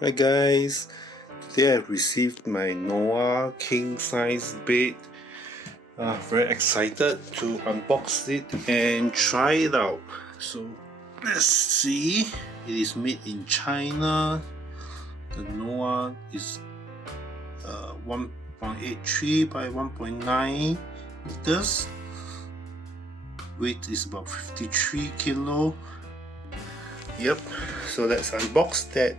Hi guys, today I've received my NOA king size bed. Very excited to unbox it and try it out. So let's see. It is made in China. The NOA is 1.83 by 1.9 meters. Weight is about 53 kilo. Yep, so let's unbox that.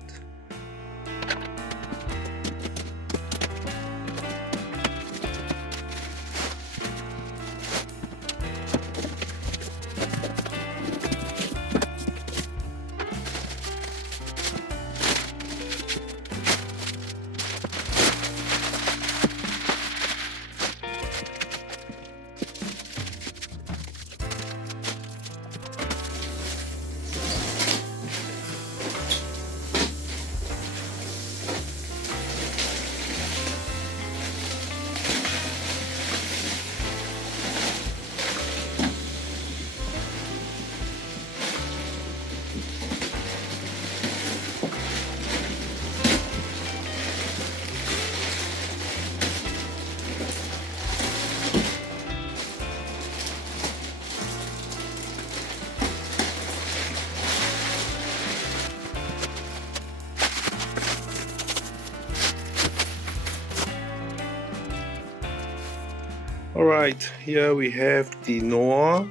Alright, here we have the NOA.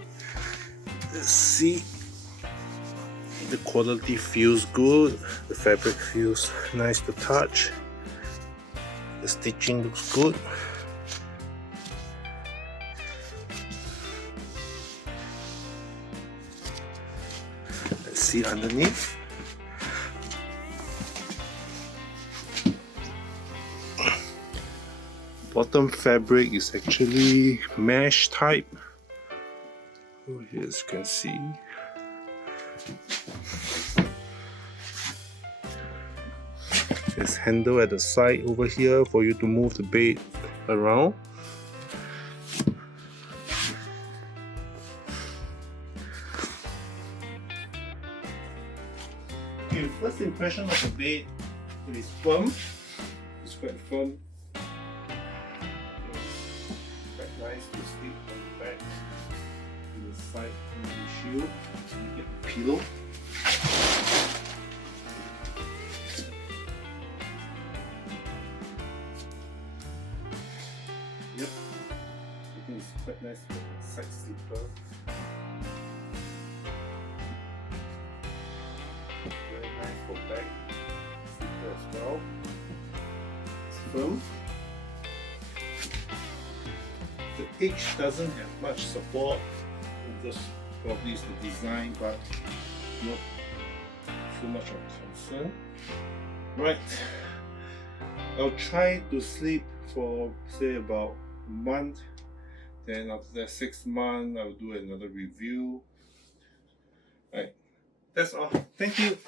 Let's see. The quality feels good. The fabric feels nice to touch. The stitching looks good. Let's see underneath. Bottom fabric is actually mesh type. Oh, here as you can see. There's handle at the side over here for you to move the bed around. Okay, first impression of the bed, it is firm. It's quite firm. Quite nice to sleep on the back, to the side of the shield. You get the pillow. Yep, I think it's quite nice for the side sleeper. Very nice for back sleeper as well. It's firm. The edge doesn't have much support, just probably is the design, but not too much of concern. Right, I'll try to sleep for say about a month, then after that 6 months I'll do another review. Right, that's all. Thank you.